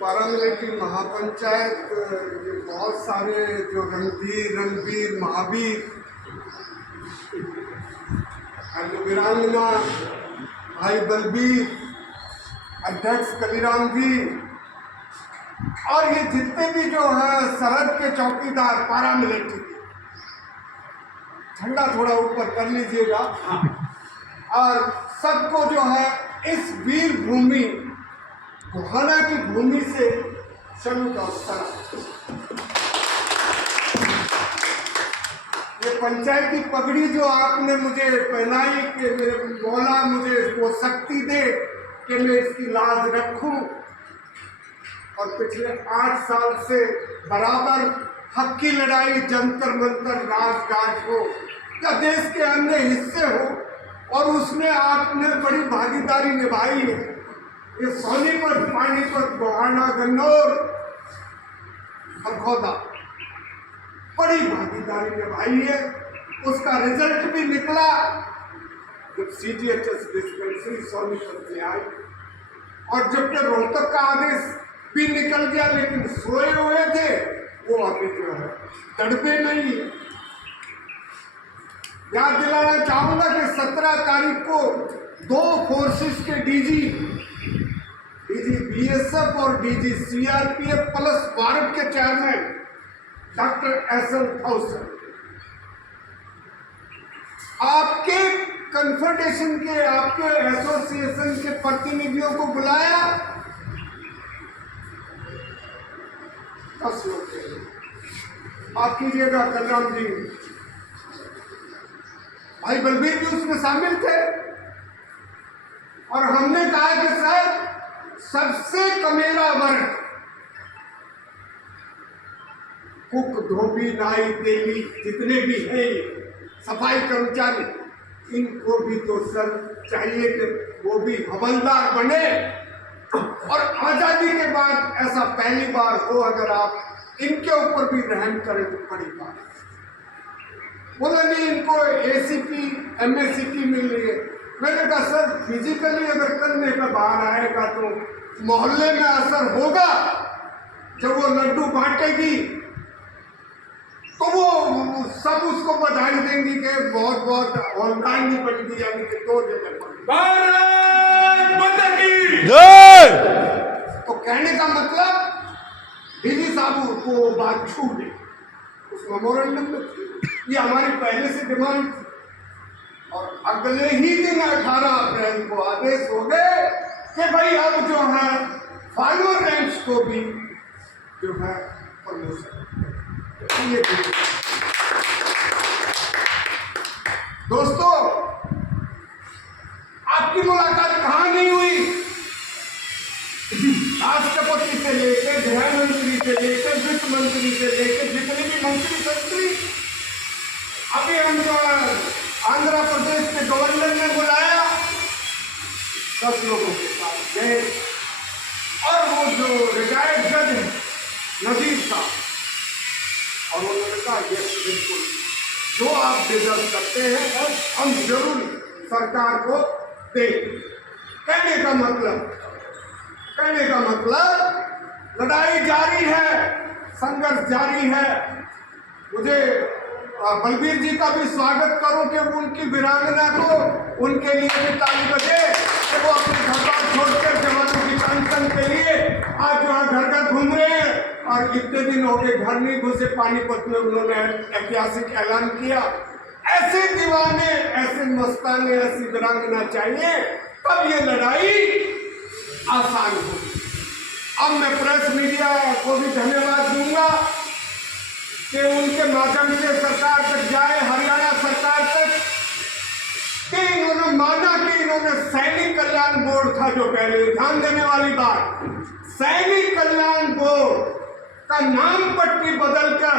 Paramilitary महापंचायत, ये बहुत सारे जो रणवीर महावीर वीरांगना भाई बलबीर, अध्यक्ष कलीराम जी, और ये जितने भी जो है सरहद के चौकीदार पारामिलिट्री के, झंडा थोड़ा ऊपर कर लीजिएगा, और सबको जो है इस वीर भूमि गोहाना की भूमि से सैल्यूट और सलाम। ये पंचायती पगड़ी जो आपने मुझे पहनाई कि मेरे मौला मुझे वो शक्ति दे कि मैं इसकी लाज रखूं, और पिछले 8 साल से बराबर हक की लड़ाई जंतर मंतर राजघाट हो या देश के अन्य हिस्से हो, और उसमें आपने बड़ी भागीदारी निभाई है। ये सोनीपत, पानीपत, गोहाना, गन्नौर, खरखौदा बड़ी भागीदारी निभाई है। उसका रिजल्ट भी निकला जब CGHS डिस्पेंसरी सोनीपत में आई, और जबकि रोहतक का आदेश भी निकल गया, लेकिन सोए हुए थे वो अभी जो है तड़पे नहीं है। याद दिलाना चाहूंगा कि 17 तारीख को 2 फोर्सेस के डीजी BSF और DG CRPF प्लस भारत के चेयरमैन डॉक्टर SM थाउसन आपके कन्फेडरेशन के, आपके एसोसिएशन के प्रतिनिधियों को बुलाया। 10 लोग थे, आप कीजिएगा, कल्याण जी, भाई बलबीर भी उसमें शामिल थे, और हमने कहा कि सर सबसे कमेरा वर्ग कुक, धोबी, नाई, तेली जितने भी हैं सफाई कर्मचारी, इनको भी तो सर चाहिए कि वो भी हवलदार बने, और आजादी के बाद ऐसा पहली बार हो अगर आप इनके ऊपर भी रहम करें तो बड़ी बात। बोला नहीं, इनको ACP MACP मिल रही है। मैंने कहा सर फिजिकली अगर करने का बाहर आएगा तो मोहल्ले में असर होगा, जब वो लड्डू बांटेगी तो वो सब उसको बधाई देंगी कि बहुत बहुत ऑनलाइन नहीं बनेगी, यानी कि 2 जगह पर। भारत माता की जय। तो कहने का मतलब डीजी साहब को वो बात छू गई उस मेमोरेंडम में, ये हमारी पहले से डिमांड थी, और अगले ही दिन 18 अप्रैल को आदेश हो गए कि भाई अब जो है फार्मर रैंक्स को भी जो है प्रमोशन। दोस्तों, आपकी मुलाकात कहाँ नहीं हुई? राष्ट्रपति से लेकर, गृह मंत्री से लेकर, वित्त मंत्री से लेकर जितने भी मंत्री संत्री, अभी हम जो आंध्र प्रदेश के गवर्नर ने बुलाया 10 लोगों के साथ गए, और वो जो रिटायर्ड जज है नजीर साहब, और उन्होंने कहा यस बिल्कुल जो आप डिजर्व करते हैं और हम जरूर सरकार को दें। कहने का मतलब लड़ाई जारी है, संघर्ष जारी है। मुझे बलबीर जी का भी स्वागत करो कि उनकी वीरांगना को उनके लिए भी ताली बजे कि वो अपने घर बार छोड़कर जवानों की पेंशन के लिए आज जो है घर घूम रहे हैं, और इतने दिन हो गए घर नहीं घुसे। पानीपत में उन्होंने ऐतिहासिक ऐलान किया। ऐसे दीवाने, ऐसे मस्ताने, ऐसी वीरांगना चाहिए, तब ये लड़ाई आसान होगी। अब मैं प्रेस मीडिया को भी धन्यवाद दूंगा कि उनके माध्यम से सरकार तक जाए, हरियाणा सरकार तक, कि इन्होंने माना कि इन्होंने सैनिक कल्याण बोर्ड था जो पहले, ध्यान देने वाली बात, सैनिक कल्याण बोर्ड का नाम पट्टी बदलकर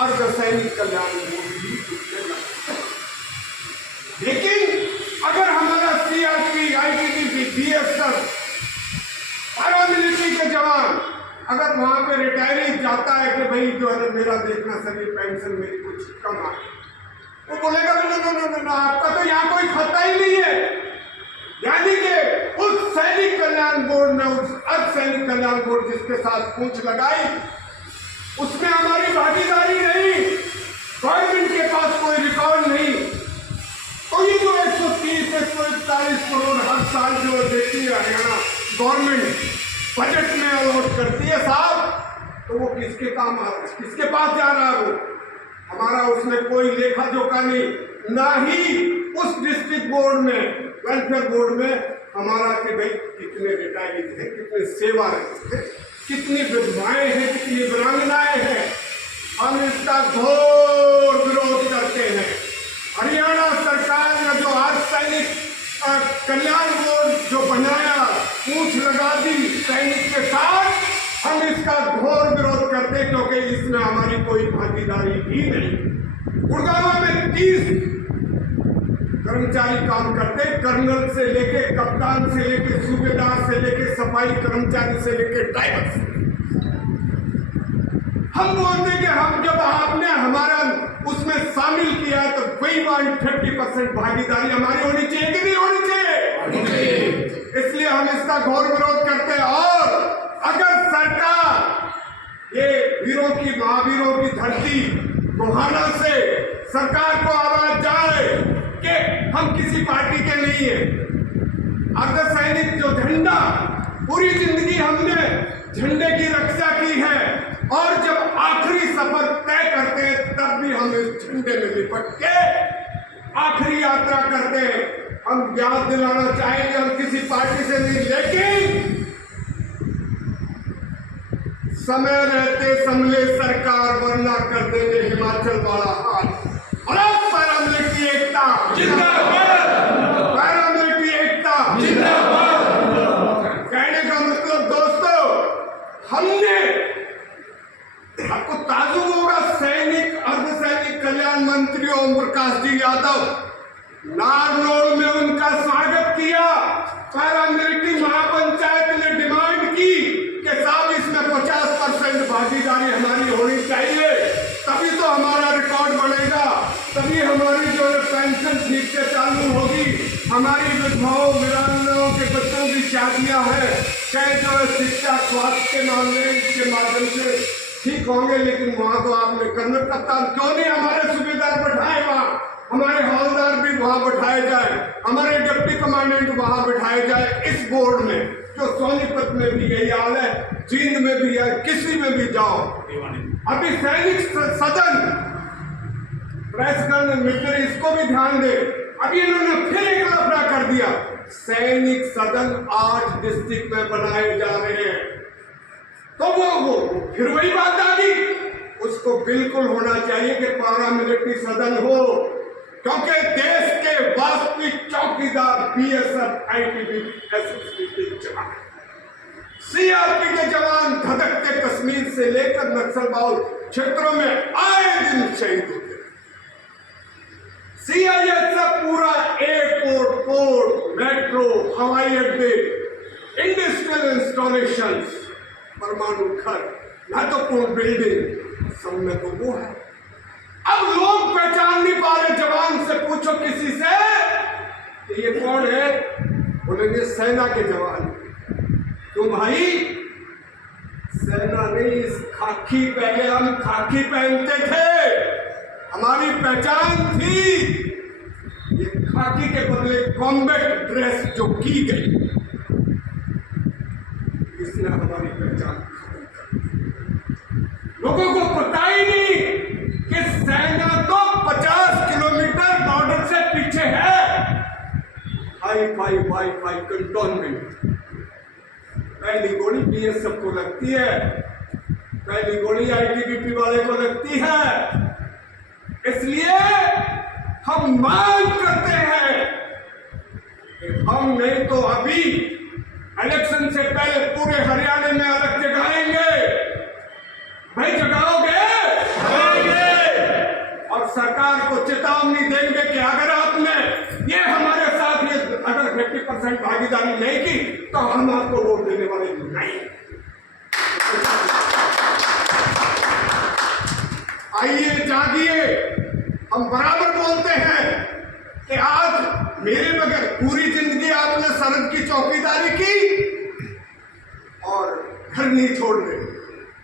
अर्ध सैनिक कल्याण बोर्ड भी उसने लगा। लेकिन अगर हमारा CRP, ITBP, BSF, पैरामिलिट्री के जवान अगर वहां पे रिटायरी जाता है कि भाई जो है मेरा देखना सर ये पेंशन मेरी कुछ कम आ, वो बोलेगा ना आपका तो यहाँ कोई खतरा ही नहीं है। यानी कि उस सैनिक कल्याण बोर्ड ने, उस अर्धसैनिक कल्याण बोर्ड जिसके साथ पूंछ लगाई, उसमें हमारी भागीदारी नहीं, गवर्नमेंट के पास कोई रिकॉर्ड नहीं। तो ये जो 130-141 करोड़ हर साल जो देती है हरियाणा गवर्नमेंट बजट में अलॉट करती है साहब, तो वो किसके काम, किसके पास जा रहा है? वो हमारा उसमें कोई लेखा जोखा नहीं, ना ही उस डिस्ट्रिक्ट बोर्ड में, वेलफेयर बोर्ड में हमारा कि भाई कितने रिटायरीज हैं, कितने सेवारत हैं, कितनी विधवाएं हैं, कितनी वीरांगनाएं हैं। हम इसका घोर विरोध करते हैं। हरियाणा सरकार ने जो अर्धसैनिक कल्याण बोर्ड जो बनाया, पूंछ लगा दी सैनिक के साथ, हम इसका घोर विरोध करते हैं, क्योंकि इसमें हमारी कोई भागीदारी ही नहीं। गुड़गांव में 30 कर्मचारी काम करते, कर्नल से लेके कप्तान से लेके सूबेदार से लेके सफाई कर्मचारी से लेके ड्राइवर से। हम बोलते कि हम जब आपने हमारा उसमें शामिल किया है तो वही 50% भागीदारी हमारी होनी चाहिए कि नहीं होनी चाहिए? इसलिए हम इसका घोर विरोध करते हैं। और अगर सरकार ये वीरों की, महावीरों की धरती गोहाना से सरकार को आवाज जाए कि हम किसी पार्टी के नहीं है, अर्धसैनिक जो झंडा, पूरी जिंदगी हमने झंडे की रक्षा की है, और जब आखिरी सफर तय करते हैं तब भी हम इस झंडे में लिपट के आखिरी यात्रा करते हैं। हम याद दिलाना चाहेंगे, हम किसी पार्टी से नहीं, लेकिन समय रहते संभले सरकार, वरना कर देंगे हिमाचल वाला हाल। पैरामिलिट्री एकता जिंदाबाद, पैरामिलिट्री एकता जिंदाबाद। कहने का मतलब दोस्तों, हमने, आपको ताजुब होगा, सैनिक अर्धसैनिक कल्याण मंत्री ओम प्रकाश जी यादव नारनौल में उनका स्वागत किया। पैरामिलिट्री महापंचायत ने डिमांड की कि साहब इसमें 50% भागीदारी हमारी होनी चाहिए, तभी तो हमारा रिकॉर्ड बनेगा, तभी हमारी जो है पेंशन ठीक से चालू होगी, हमारी विधवाओं वीरांगनाओं के बच्चों की शादियां हैं, चाहे जो है शिक्षा स्वास्थ्य के मामले इसके माध्यम से ठीक होंगे। लेकिन वहाँ तो आपने कर्नल कप्तान क्यों नहीं हमारे सूबेदार बैठाए, वहाँ हमारे हवलदार भी वहाँ बैठाए जाए, हमारे डिप्टी कमांडेंट वहाँ बैठाए जाए इस बोर्ड में। जो सोनीपत में भी यही हाल है, जींद में भी है, किसी में भी जाओ। अभी सैनिक सदन, प्रेस मित्र इसको भी ध्यान दे, अभी इन्होंने फिर एक लफड़ा कर दिया। सैनिक सदन 8 डिस्ट्रिक्ट में बनाए जा रहे हैं, तो वो फिर वही बात आ गई। उसको बिल्कुल होना चाहिए कि पैरामिलिट्री सदन हो, क्योंकि देश के वास्तविक चौकीदार बीएसएफ, आईटीबीपी, एसएसबी के जवान, सीआरपी के जवान धधकते कश्मीर से लेकर नक्सल बाहुल क्षेत्रों में आए दिन शहीद होते। सीआईएसएफ पूरा एयरपोर्ट, पोर्ट, मेट्रो, हवाई अड्डे, इंडस्ट्रियल इंस्टॉलेशंस, परमाणु घर, महत्वपूर्ण बिल्डिंग, सब में तो वो है। अब लोग पहचान नहीं पा रहे। जवान से पूछो किसी से कि ये कौन है, बोलेंगे सेना के जवान। क्यों भाई? सेना नहीं, खाकी, पहले हम खाकी पहनते थे, हमारी पहचान थी। ये खाकी के बदले कॉम्बैट ड्रेस जो की गई, इसने हमारी पहचान खत्म कर दी। लोगों को पता ही नहीं कि सेना तो 50 किलोमीटर बॉर्डर से पीछे है। हाई कंटोनमेंट, पहली गोली बीएसएफ को लगती है, पहली गोली आईटीबीपी वाले को लगती है। इसलिए हम मांग करते हैं कि हम नहीं तो अभी इलेक्शन से पहले पूरे हरियाणा में अलग जगाएंगे। भाई जगाओगे? और सरकार को चेतावनी देंगे कि अगर आपने ये हमारे साथ ये अगर 50% भागीदारी नहीं की तो हम आपको वोट देने वाले नहीं। आइए जागिए, हम बराबर बोलते हैं कि आज मेरे बगैर पूरी जिंदगी आपने सरहद की चौकीदारी की, नहीं छोड़ रहे।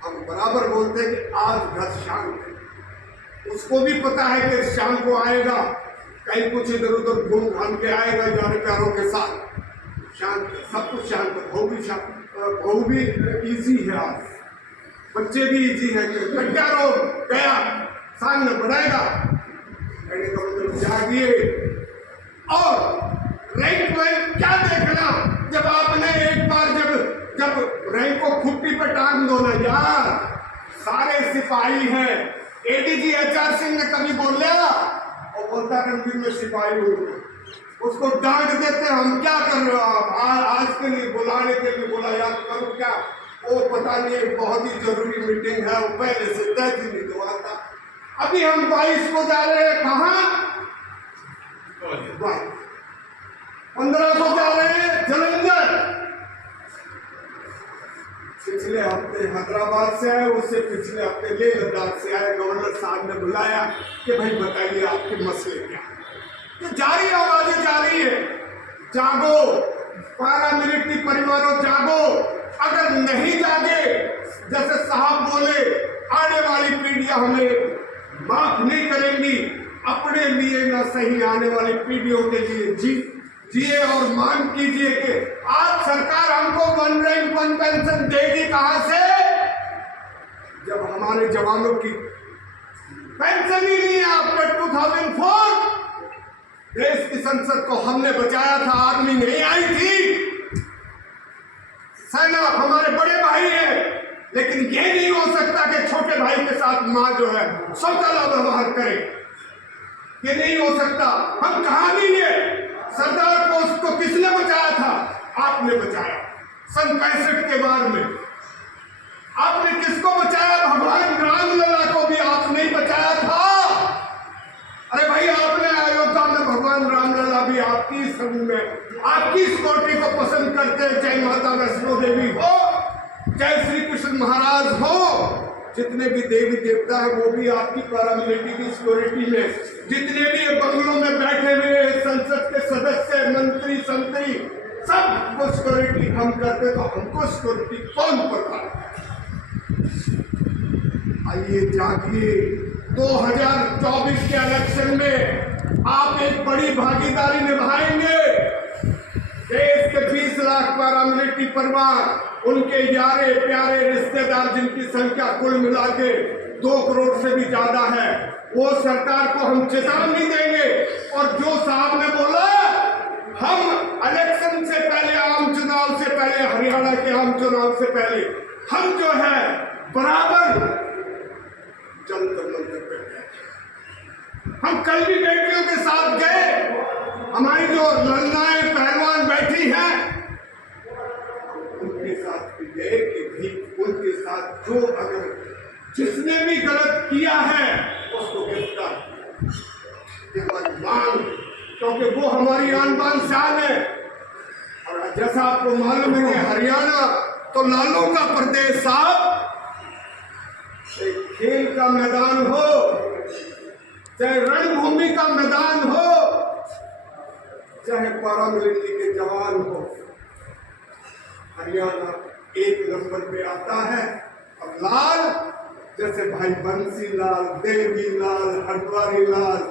हम बराबर बोलते हैं कि आज घर शांत है, उसको भी पता है कि शाम को आएगा, कहीं कुछ इधर उधर घूम घाम के आएगा यार प्यारों के साथ। शांत, सब कुछ शांत है। बहू भी इजी है, आज बच्चे भी इजी है। कट्टा रो गया सांग में बढ़ाएगा, कहने का मतलब जागिए। और रैंक वैंक क्या देखना, जब आपने एक बार जब रैंक को खुट्टी पर टांग दो ना यार, सारे सिपाही हैं। एडीजी एचआर सिंह ने कभी बोल लिया और बोलता रणबीर में सिपाही हूँ, उसको डांट देते हम क्या कर रहे हो आप, आज के लिए बुलाने के लिए बोला यार करो क्या, वो पता नहीं बहुत ही जरूरी मीटिंग है, वो पहले से तय नहीं हुआ था। अभी हम 22 को जा रहे हैं, कहाँ 15 को जा रहे हैं जलंधर। पिछले हफ्ते हैदराबाद से आए, उससे पिछले हफ्ते लेह लद्दाख से आए। गवर्नर साहब ने बुलाया कि भाई बताइए आपके मसले क्या। तो जारी आवाजें जारी है, जागो पैरामिलिट्री परिवारों जागो। अगर नहीं जागे, जैसे साहब बोले, आने वाली पीढ़ियां हमें माफ नहीं करेंगी। अपने लिए न सही, आने वाली पीढ़ियों के लिए जिए और मांग कीजिए कि आज सरकार हमको 1 रैंक 1 पेंशन देगी कहां से, जब हमारे जवानों की पेंशन ही नहीं है। आपने 2004 देश की संसद को हमने बचाया था, आर्मी नहीं आई थी, सेना हमारे बड़े भाई है, लेकिन ये नहीं हो सकता कि छोटे भाई के साथ मां जो है सौतेला व्यवहार करे। ये नहीं हो सकता। हम कहा नहीं है, सरदार पोस्ट को किसने बचाया था, आपने बचाया। सन 65 के बाद में आपने किसको बचाया, भगवान रामलला को भी आप नहीं बचाया था। अरे भाई आपने अयोध्या में भगवान रामलला भी आपकी संग में, आपकी सिक्योरिटी को पसंद करते हैं, चाहे माता वैष्णो देवी हो, चाहे श्री कृष्ण महाराज हो, जितने भी देवी देवता है वो भी आपकी पैरामिलिट्री की सिक्योरिटी में। जितने भी बंगलों में बैठे हुए संसद के सदस्य, मंत्री, संतरी, सबको सिक्योरिटी हम करते, तो हमको सिक्योरिटी कौन करता। आइए जागिए, 2024 के इलेक्शन में आप एक बड़ी भागीदारी निभाएंगे। देश के 20 लाख पैरामिलिट्री परिवार, उनके यारे प्यारे रिश्तेदार, जिनकी संख्या कुल मिला के 2 करोड़ से भी ज्यादा है, वो सरकार को हम चेतावनी देंगे। और जो साहब ने बोला हम इलेक्शन से पहले, आम चुनाव से पहले, हरियाणा के आम चुनाव से पहले हम जो है बराबर जंतर मंतर पे गए। हम कल भी बेटियों के साथ गए, हमारी जो ललनाएं पहलवान बैठी हैं उनके साथ भी गए कि भी उनके साथ जो अगर जिसने भी गलत किया है उसको गिरफ्तार, क्योंकि वो हमारी आन बान शान है। और जैसा आपको मालूम है कि हरियाणा तो लालों का प्रदेश साहब, खेल का मैदान हो, चाहे रणभूमि का मैदान हो, चाहे पैरामिलिट्री के जवान हो, हरियाणा 1 नंबर पे आता है। और लाल जैसे भाई बंसी लाल, देवी लाल, हरद्वारी लाल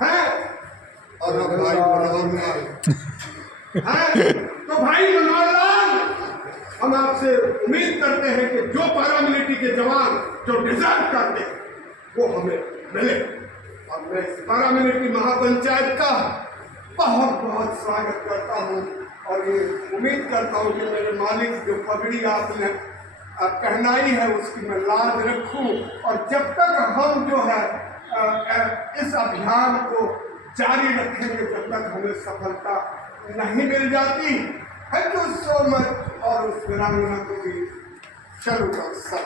है, और अब भाई मनोहर लाल है। तो भाई मनोहर लाल, हम आपसे उम्मीद करते हैं कि जो पैरामिलिट्री के जवान जो डिजर्व करते हैं वो हमें मिले। और मैं इस पैरामिलिट्री महापंचायत का बहुत बहुत स्वागत करता हूँ, और ये उम्मीद करता हूँ कि मेरे मालिक जो पगड़ी आपने पहनाई है उसकी मैं लाज रखूँ। और जब तक हम जो है इस अभियान को जारी रखेंगे, जब तक हमें सफलता नहीं मिल जाती। Thank you so much. और उस वीरांगना को भी चलो कर सब।